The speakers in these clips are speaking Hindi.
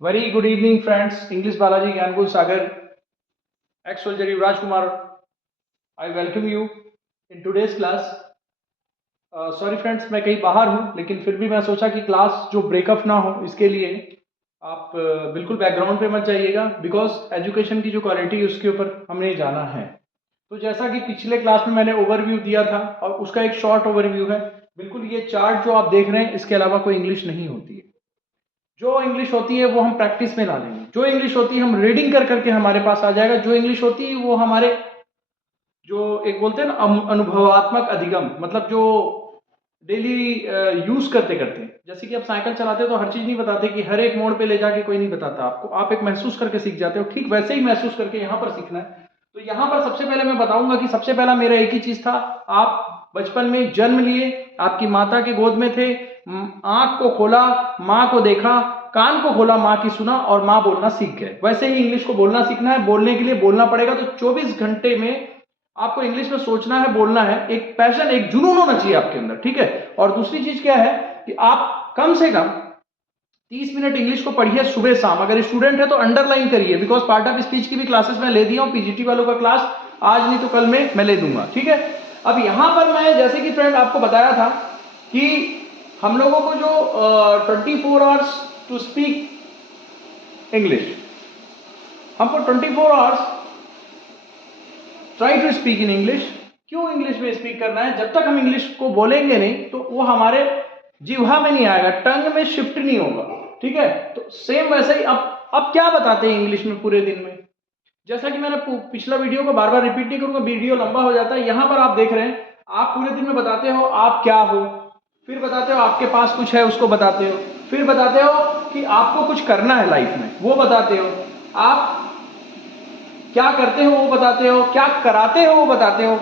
Very good evening, friends. English Balaji Gyanagul Sagar, ex-soldier Yuvraj Kumar. I welcome you in today's class. Sorry friends, मैं कहीं बाहर हूँ, लेकिन फिर भी मैं सोचा कि क्लास जो ब्रेकअप ना हो, इसके लिए आप बिल्कुल बैकग्राउंड पे मत जाइएगा, बिकॉज एजुकेशन की जो क्वालिटी है उसके ऊपर हमने जाना है। तो जैसा कि पिछले क्लास में मैंने ओवरव्यू दिया था और उसका एक शॉर्ट ओवरव्यू है। बिल्कुल ये चार्ट जो आप देख रहे हैं, इसके अलावा कोई इंग्लिश नहीं होती है। जो इंग्लिश होती है वो हम प्रैक्टिस में ला लेंगे, जो इंग्लिश होती है हम रीडिंग कर करके हमारे पास आ जाएगा, जो इंग्लिश होती है वो हमारे जो एक बोलते हैं ना अनुभवात्मक अधिगम, मतलब जो डेली यूज करते करते, जैसे कि आप साइकिल चलाते हो तो हर चीज नहीं बताते कि हर एक मोड़ पे ले जाके कोई नहीं बताता आपको, आप एक महसूस करके सीख जाते हो। ठीक वैसे ही महसूस करके यहाँ पर सीखना है। तो यहाँ पर सबसे पहले मैं बताऊंगा कि सबसे पहला मेरा एक ही चीज था। आप बचपन में जन्म लिए, आपकी माता के गोद में थे, आंख को खोला, माँ को देखा, कान को खोला, माँ की सुना और माँ बोलना सीख गए। वैसे ही इंग्लिश को बोलना सीखना है। बोलने के लिए बोलना पड़ेगा, तो 24 घंटे में आपको इंग्लिश में सोचना है, बोलना है। एक पैशन, एक जुनून होना चाहिए आपके अंदर, ठीक है। और दूसरी चीज क्या है कि आप कम से कम 30 मिनट इंग्लिश को पढ़िए सुबह शाम। अगर स्टूडेंट है तो अंडरलाइन करिए, बिकॉज पार्ट ऑफ स्पीच की भी क्लासेस मैं ले दिया हूं। पीजीटी वालों का क्लास आज नहीं तो कल में मैं ले दूंगा, ठीक है। अब यहां पर मैं जैसे कि फ्रेंड आपको बताया था कि हम लोगों को जो 24 आवर्स टू स्पीक इंग्लिश, हमको 24 hours try to speak in English. क्यों इंग्लिश में स्पीक करना है? जब तक हम इंग्लिश को बोलेंगे नहीं तो वो हमारे जिह्वा में नहीं आएगा, टंग में शिफ्ट नहीं होगा, ठीक है। तो सेम वैसे ही अब क्या बताते हैं इंग्लिश में पूरे दिन में, जैसा कि मैंने पिछला वीडियो को बार बार रिपीट नहीं करूंगा, वीडियो लंबा हो जाता है। यहां पर आप देख रहे हैं, आप पूरे दिन में बताते हो आप क्या हो, फिर बताते हो आपके पास कुछ है उसको बताते हो, फिर बताते हो कि आपको कुछ करना है लाइफ में वो बताते हो, आप क्या करते हो वो बताते हो, क्या कराते हो वो बताते हो।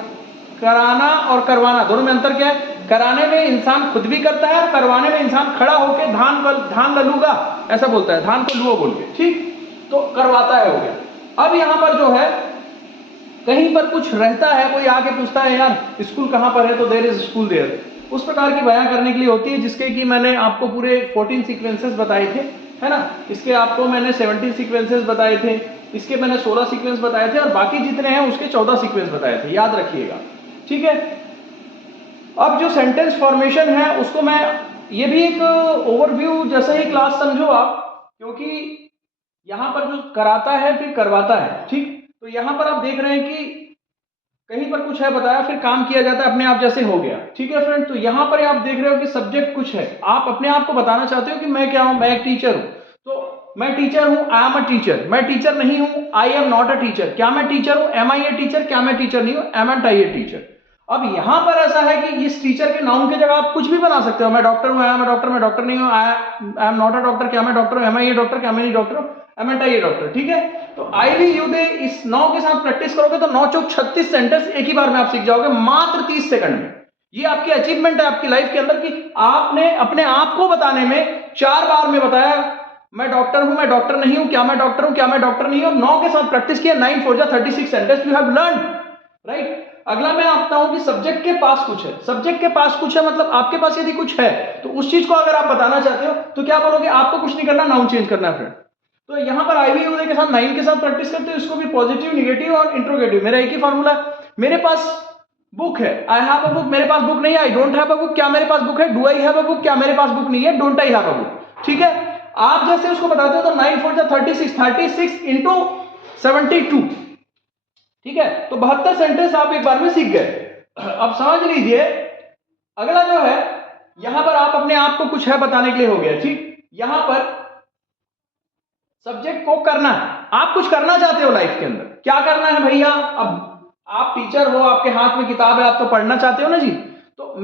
कराना और करवाना दोनों में अंतर क्या है? कराने में इंसान खुद भी करता है, करवाने में इंसान खड़ा होकर धान ललूगा ऐसा बोलता है, धान को लुओ बोल के, ठीक, तो करवाता है, हो गया। अब यहां पर जो है कहीं पर कुछ रहता है, कोई आके पूछता है यार स्कूल कहां पर है, तो देयर इज स्कूल देयर, उस प्रकार की बयां करने के लिए होती है, जिसके कि मैंने आपको पूरे 14 सीक्वेंसेस बताए थे, है ना। इसके आपको मैंने 17 सीक्वेंसेस बताए थे, इसके मैंने 16 सीक्वेंस बताए थे, और बाकी जितने हैं उसके 14 सीक्वेंस बताए थे, याद रखिएगा, ठीक है। अब जो सेंटेंस फॉर्मेशन है उसको मैं, ये भी एक ओवरव्यू जैसा ही क्लास समझो आप, क्योंकि यहां पर जो कराता है फिर करवाता है, ठीक। तो यहां पर आप देख रहे हैं कि कहीं पर कुछ है बताया, फिर काम किया जाता है, अपने आप जैसे हो गया, ठीक है फ्रेंड। तो यहां पर आप देख रहे हो कि सब्जेक्ट कुछ है, आप अपने आप को बताना चाहते हो कि मैं क्या हूं, मैं एक टीचर हूं, तो मैं टीचर हूं, आई एम अ टीचर। मैं टीचर नहीं हूं, I am not a teacher. क्या मैं टीचर हूं, एम आई ए टीचर? क्या मैं टीचर नहीं हूं, M ant I a teacher. अब यहां पर ऐसा है कि इस टीचर के नाउन की जगह आप कुछ भी बना सकते हो। मैं डॉक्टर हूं, आई एम अ डॉक्टर। मैं डॉक्टर नहीं हूं, I am not a doctor. क्या मैं डॉक्टर हूं, एम आई ए डॉक्टर? क्या मैं नहीं डॉक्टर हूं, एम एंट आई ए डॉक्टर, ठीक है। तो आई वी यू दे इस 9 के साथ प्रैक्टिस करोगे तो 9 चौक 36 सेंटेंस एक ही बार में आप सीख जाओगे, मात्र 30 सेकंड में। ये आपकी अचीवमेंट है आपकी लाइफ के अंदर कि आपने अपने आप को बताने में 4 बार में बताया मैं डॉक्टर हूं, मैं डॉक्टर नहीं हूं, क्या मैं डॉक्टर हूं, क्या मैं डॉक्टर नहीं हूं। 9 के साथ प्रैक्टिस किया, 9 4 जा 36 sentence you have learn, right. अगला मैं आता हूं कि सब्जेक्ट के पास कुछ है। सब्जेक्ट के पास कुछ है मतलब आपके पास यदि कुछ है तो उस चीज को अगर आप बताना चाहते हो तो क्या बोलोगे? आपको कुछ नहीं करना, नाउन चेंज करना है फ्रेंड। तो यहां पर आईवी यूजे के साथ 9 के साथ प्रैक्टिस करते हो, इसको भी पॉजिटिव, निगेटिव और इंट्रोगेटिव। मेरा एक ही फॉर्मूला है। मेरे पास बुक है, आई हैव अ बुक। मेरे पास बुक नहीं है, I don't have a book. क्या मेरे पास बुक है, do I have a book? क्या मेरे पास बुक नहीं है, don't I have a book, ठीक है। आप जैसे उसको बताते हो तो 9 4 जा 36, 36 इंटू 72, ठीक है। तो 72 सेंटेंस आप एक बार में सीख गए। अब समझ लीजिए अगला जो है, यहां पर आप अपने आप को कुछ है बताने के लिए हो गया, ठीक। यहां पर सब्जेक्ट को करना है, आप कुछ करना चाहते हो लाइफ के अंदर, क्या करना है भैया? अब आप टीचर हो, आपके हाथ में किताब है, आप तो पढ़ना चाहते हो ना जी। तो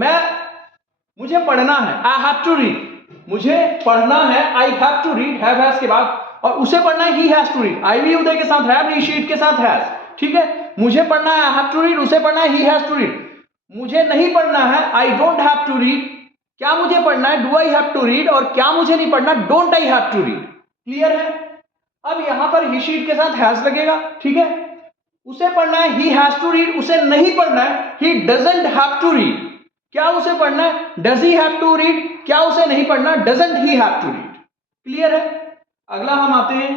मुझे पढ़ना है, आई हैव टू रीड। मुझे पढ़ना है, I have to read, have के बाद, और उसे पढ़ना है, he has to read. I we Uday के साथ हैव, ही शीट के साथ हैज, ठीक है। मुझे पढ़ना है, आई हैव टू रीड, उसे पढ़ना है, ही हैज टू रीड। मुझे नहीं पढ़ना है, I don't have to read. क्या मुझे पढ़ना है, do I have to read, और क्या मुझे नहीं पढ़ना, don't I have to read. Clear है? अब यहां पर ही शीट के साथ हैज लगेगा, ठीक है। उसे पढ़ना है, ही हैज टू रीड। उसे नहीं पढ़ना है, he doesn't have to read. क्या उसे पढ़ना है, does he have to read. क्या उसे नहीं पढ़ना, doesn't he have to read. Clear है? अगला हम आते हैं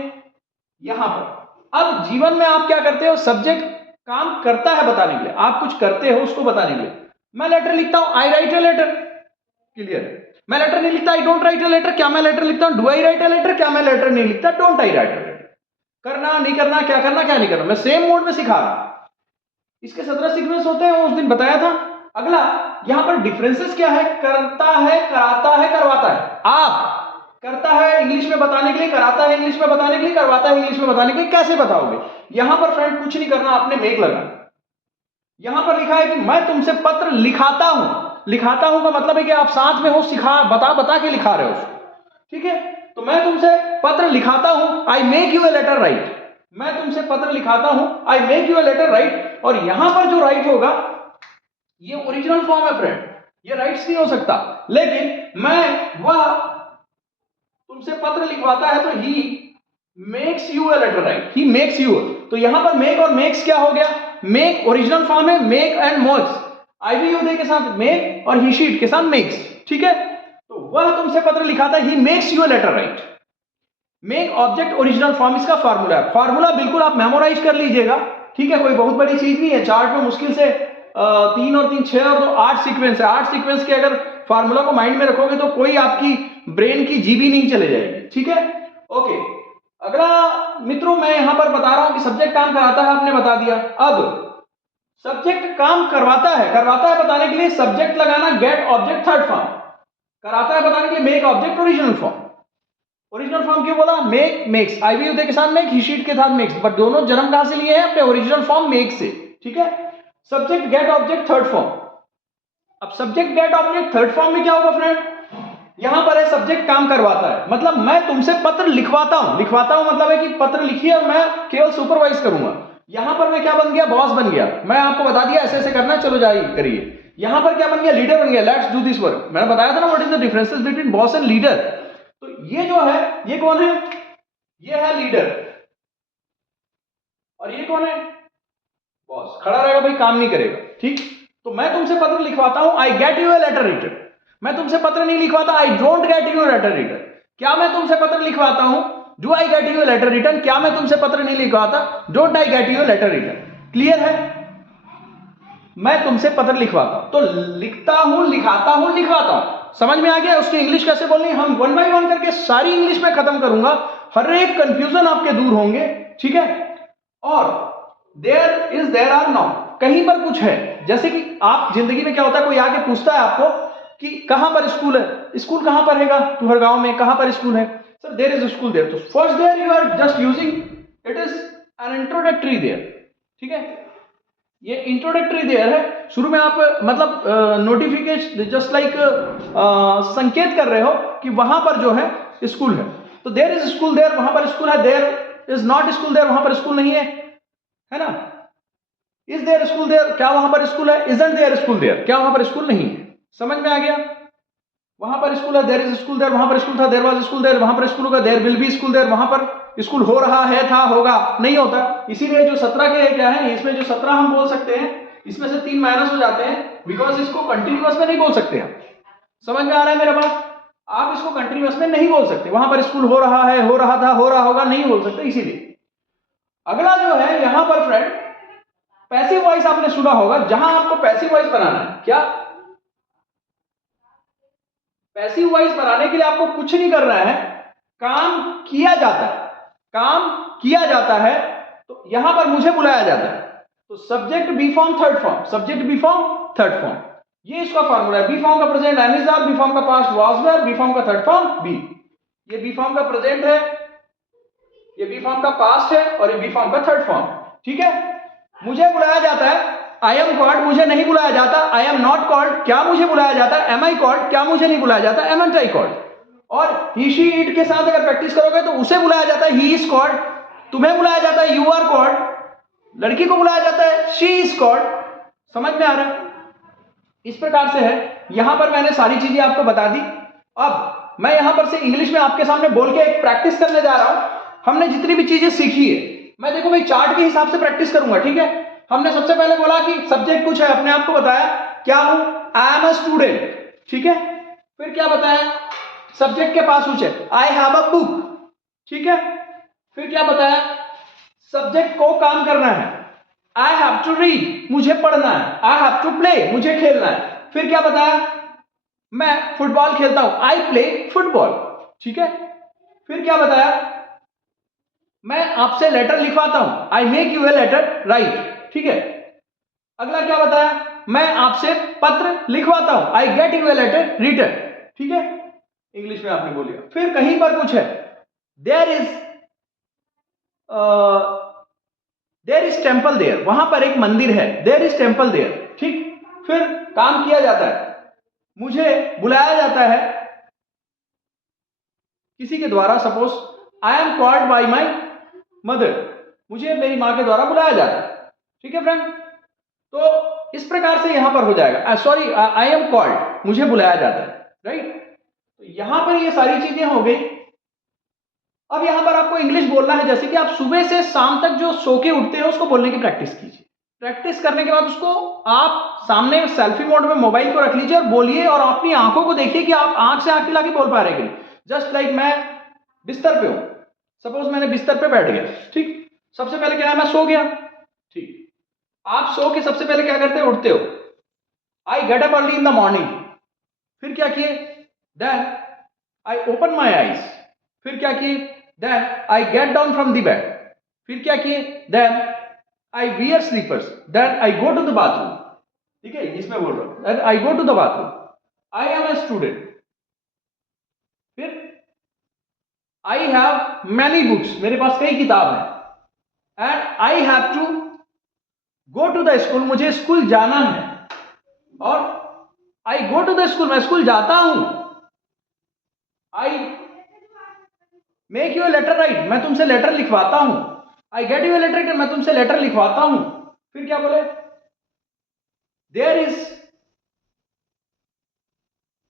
यहां पर। अब जीवन में आप क्या करते हो, सब्जेक्ट काम करता है बताने के लिए, आप कुछ करते हो उसको बताने के लिए। मैं लेटर लिखता हूं, I write a letter, clear. मैं लेटर नहीं लिखता, I don't write a letter, क्या मैं लेटर लिखता हूं, do I write a letter, क्या मैं लेटर नहीं लिखता, don't I write a letter. करना नहीं करना, क्या करना क्या नहीं करना, मैं सेम मोड में सिखा रहा हूं। इसके 17 सीक्वेंस होते हैं, वो उस दिन बताया था। अगला यहां पर डिफरेंसेस क्या है, करता है, कराता है, करवाता है। आप करता है इंग्लिश में बताने के लिए, कराता है इंग्लिश में बताने के लिए, करवाता है इंग्लिश में बताने के लिए, कैसे बताओगे। यहां पर फ्रेंड कुछ नहीं करना, आपने मेक लगाना। यहां पर लिखा है कि मैं तुमसे पत्र लिखाता हूं। लिखाता हूं का मतलब है कि आप साथ में हो, सिखा बता के लिखा रहे हो उसको, ठीक है। तो मैं तुमसे पत्र लिखाता हूं, I make you a letter write. मैं तुमसे पत्र लिखाता हूं, I make you a letter write. और यहां पर जो राइट होगा ये ओरिजिनल फॉर्म है फ्रेंड, ये राइट्स नहीं हो सकता। लेकिन वह तुमसे पत्र लिखवाता है तो he makes you a letter write, he makes you. तो यहां पर मेक और मेक्स क्या हो गया, मेक ओरिजिनल फॉर्म है, मेक एंड मोक्स, आईवीयूदे के साथ मेक और ही शीट के साथ मेक्स, ठीक है। तो वह तुमसे पत्र लिखाता है, he makes you a letter write. Make object original form इसका फार्मूला है। फार्मूला बिल्कुल आप मेमोराइज कर लीजिएगा, ठीक है, कोई बहुत बड़ी चीज नहीं है। चार्ट में मुश्किल से 3 और 3 6 और 2 8 सीक्वेंस है। 8 सीक्वेंस के अगर फार्मूला को माइंड में रखोगे तो कोई आपकी ब्रेन की जीबी नहीं चले जाएगी, ठीक है। ओके, अगला मित्रों मैं यहां पर बता रहा हूं कि सब्जेक्ट काम कराता है, आपने बता दिया। अब सब्जेक्ट काम करवाता है बताने के लिए सब्जेक्ट लगाना, गेट ऑब्जेक्ट थर्ड फॉर्म। कराता है बताने के लिए make object original form. Original form क्यों बोला, मेक मेक्स, आईवीयूदे के साथ मेक, ही शीट के साथ मेक्स, बट दोनों जन्म कहां से लिए हैं, अपने ओरिजिनल फॉर्म मेक से, ठीक है। Subject get object third form. अब subject get object third form में क्या होगा फ्रेंड, यहां पर है सब्जेक्ट काम करवाता है, मतलब मैं तुमसे पत्र लिखवाता हूं। लिखवाता हूं मतलब है कि पत्र लिखिए और मैं केवल सुपरवाइज करूंगा। यहां पर मैं क्या बन गया, बॉस बन गया। मैं आपको बता दिया ऐसे ऐसे करना, चलो जाइए करिए। यहां पर क्या बन गया, लीडर बन गया, लेट्स डू दिस वर्क। मैंने बताया था ना what is the differences between boss and leader. तो ये जो है, ये कौन है, ये है लीडर, और ये कौन है, बॉस। खड़ा रहेगा भाई, काम नहीं करेगा, ठीक। तो मैं तुमसे पत्र लिखवाता हूं, I get you a letter written. मैं तुमसे पत्र नहीं लिखवाता, I don't get you a letter written. क्या मैं तुमसे पत्र लिखवाता हूं, do I get you a letter written. क्या मैं तुमसे पत्र नहीं लिखवाता, don't I get you a letter written. Clear है, मैं तुमसे पत्र लिखवाता हूं, तो लिखता हूं, लिखाता हूं, लिखवाता हूं, समझ में आ गया। उसकी इंग्लिश कैसे बोलनी, हम 1 बाय 1 करके सारी इंग्लिश में खत्म करूंगा, हर एक कंफ्यूजन आपके दूर होंगे, ठीक है। और there is, there are, now, कहीं पर कुछ है। जैसे कि आप जिंदगी में क्या होता है, कोई आके पूछता है आपको कि कहां पर स्कूल है, स्कूल कहां पर हैगा, तुम्हारे गांव में कहां पर स्कूल है, sir there is school there. तो first there you are just using, it is an introductory there, ठीक है। ये इंट्रोडक्टरी देयर है, शुरू में आप मतलब नोटिफिकेशन जस्ट लाइक संकेत कर रहे हो कि वहां पर जो है स्कूल है। तो देयर इज स्कूल देयर, वहां पर स्कूल है। There is not school there, वहां पर स्कूल नहीं है ना। इज देयर स्कूल देयर, क्या वहां पर स्कूल है। इजंट देयर स्कूल देयर, क्या वहां पर स्कूल नहीं है। समझ में आ गया, वहां पर स्कूल है, देयर इज स्कूल देयर, वहां पर स्कूल था, देयर वाज स्कूल देयर, वहां पर स्कूल होगा, there will be school there, वहां पर स्कूल हो रहा है, था, होगा, नहीं होता। इसीलिए जो 17 के क्या है, इसमें जो 17 हम बोल सकते हैं, इसमें से 3 माइनस हो जाते हैं, बिकॉज इसको कंटिन्यूअस में नहीं बोल सकते हम। समझ में आ रहा है मेरा बात, आप इसको कंटिन्यूअस में नहीं बोल सकते। वहां पर स्कूल हो रहा है, हो रहा था, हो रहा होगा, नहीं बोल सकते, इसीलिए। अगला जो है यहां पर फ्रेंड, पैसिव वॉइस आपने सुना होगा, जहां आपको पैसिव वॉइस बनाना है। क्या पैसिव वॉइस बनाने के लिए आपको कुछ नहीं करना है, काम किया जाता है, काम किया जाता है। तो यहां पर मुझे बुलाया जाता है, तो subject be form third form, subject be form third form, ये इसका फार्मूला है। बी फॉर्म का present am is are, be form का past was were, be form का थर्ड फॉर्म बी। ये बी फॉर्म का प्रेजेंट है, ये बी फॉर्म का पास्ट है, और ये बी फॉर्म का थर्ड फॉर्म, ठीक है। मुझे बुलाया जाता है, आई एम कॉल्ड, मुझे नहीं बुलाया जाता, आई एम नॉट कॉल्ड, क्या मुझे बुलाया जाता है, एम आई कॉल्ड, क्या मुझे नहीं बुलाया जाता, एम एंट आई कॉल्ड। और ही शी इट के साथ अगर प्रैक्टिस करोगे तो उसे बुलाया जाता है ही इज कॉल्ड, तुम्हें बुलाया जाता है यू आर कॉल्ड, लड़की को बुलाया जाता है शी इज कॉल्ड। समझ में आ रहा है, इस प्रकार से है। यहां पर मैंने सारी चीजें आपको बता दी। अब मैं यहां पर से इंग्लिश में आपके सामने बोल के एक प्रैक्टिस करने जा रहा हूं। हमने जितनी भी चीजें सीखी है, मैं देखो भाई चार्ट के हिसाब से प्रैक्टिस करूंगा, ठीक है। हमने सबसे पहले बोला कि सब्जेक्ट कुछ है, अपने आप को बताया क्या हूं, आई एम अ स्टूडेंट, ठीक है। फिर क्या बताया, सब्जेक्ट के पास कुछ है, आई हैव अ बुक, ठीक है, फिर क्या बताया, सब्जेक्ट को काम करना है, आई हैव टू रीड, मुझे पढ़ना है, आई हैव टू प्ले, मुझे खेलना है। फिर क्या बताया, मैं फुटबॉल खेलता हूं, आई प्ले फुटबॉल। ठीक है, फिर क्या बताया, मैं आपसे लेटर लिखवाता हूं, I make you a letter write. ठीक है, अगला क्या बताया, मैं आपसे पत्र लिखवाता हूं, I get you a letter written. ठीक है, इंग्लिश में आपने बोलिए। फिर कहीं पर कुछ है, देयर इज टेम्पल देयर, वहां पर एक मंदिर है, देयर इज टेम्पल देयर। ठीक, फिर काम किया जाता है, मुझे बुलाया जाता है किसी के द्वारा, suppose I am called by my mother, मुझे मेरी मां के द्वारा बुलाया जाता है। ठीक है फ्रेंड, तो इस प्रकार से यहां पर हो जाएगा, सॉरी आई एम कॉल्ड, मुझे बुलाया जाता है, राइट। तो यहां पर ये सारी चीजें हो गई। अब यहां पर आपको इंग्लिश बोलना है, जैसे कि आप सुबह से शाम तक जो सो के उठते हैं उसको बोलने की प्रैक्टिस कीजिए। प्रैक्टिस करने के बाद उसको आप सामने सेल्फी मोड में मोबाइल को रख लीजिए और बोलिए, और अपनी आंखों को देखिए कि आप आंख से आंख मिला के बोल पा रहे हैं। जस्ट लाइक मैं बिस्तर पे हूं, सपोज मैंने बिस्तर पे बैठ गया, ठीक, सबसे पहले क्या है, मैं सो गया। ठीक, आप सो के सबसे पहले क्या करते हो, उठते हो, I get up early in the morning. फिर क्या किए, then I open my eyes. फिर क्या किए, then I get down from the bed. फिर क्या किए, then I wear slippers, then I go to the bathroom. ठीक है, इसमें बोल रहा हूं, then I go to the bathroom, I am a student. फिर आई हैव मैनी बुक्स, मेरे पास कई किताब है, and I have to go to the school, मुझे स्कूल जाना है, और I go to the school, मैं स्कूल जाता हूं, I make you a letter write, मैं तुमसे लेटर लिखवाता हूं, I get you a letter write, मैं तुमसे लेटर लिखवाता हूं। फिर क्या बोले, there is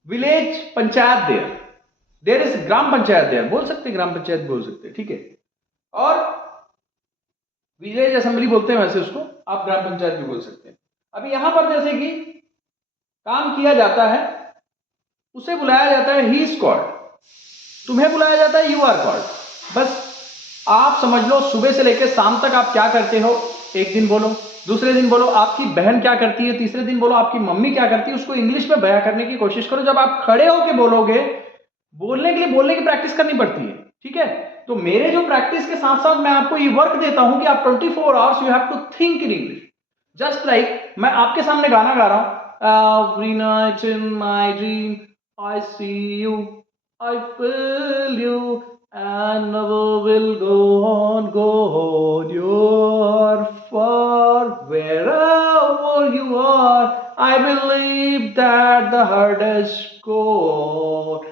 village panchayat there, there is gram panchayat there, बोल सकते, ग्राम पंचायत बोल सकते, ठीक है, और विलेज असेंबली बोलते हैं वैसे उसको, आप ग्राम पंचायत भी बोल सकते हैं। अभी यहां पर जैसे कि काम किया जाता है, उसे बुलाया जाता है, ही इज कॉल्ड, तुम्हें बुलाया जाता है, यू आर कॉल्ड। बस आप समझ लो, सुबह से लेकर शाम तक आप क्या करते हो, एक दिन बोलो, दूसरे दिन बोलो आपकी बहन क्या करती है, तीसरे दिन बोलो आपकी मम्मी क्या करती है, उसको इंग्लिश में बयां करने की कोशिश करो। जब आप खड़े होकर बोलोगे, बोलने के लिए बोलने की प्रैक्टिस करनी पड़ती है। ठीक है, तो मेरे जो प्रैक्टिस के साथ साथ मैं आपको ये वर्क देता हूं कि आप 24 hours you have to think in English. Just like मैं आपके सामने गाना गा रहा हूं, every night in my dream I see you, I feel you and never will go on. You're far wherever you are. I believe that the heart has gone.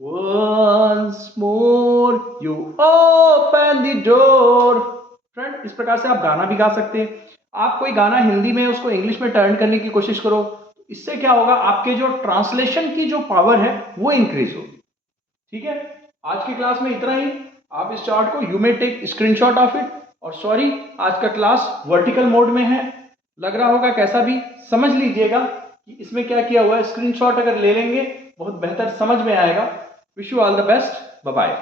Once more you open the door. Friend, इस प्रकार से आप गाना भी गा सकते हैं। आप कोई गाना हिंदी में उसको इंग्लिश में टर्न करने की कोशिश करो, इससे क्या होगा, आपके जो ट्रांसलेशन की जो पावर है वो इंक्रीज होगी। ठीक है, आज की क्लास में इतना ही। आप इस चार्ट को you may take screenshot of it. और सॉरी, आज का क्लास वर्टिकल मोड में है, लग रहा होगा कैसा भी, समझ लीजिएगा कि इसमें क्या किया हुआ है। स्क्रीनशॉट अगर ले लेंगे बहुत बेहतर समझ में आएगा। Wish you all the best, bye bye.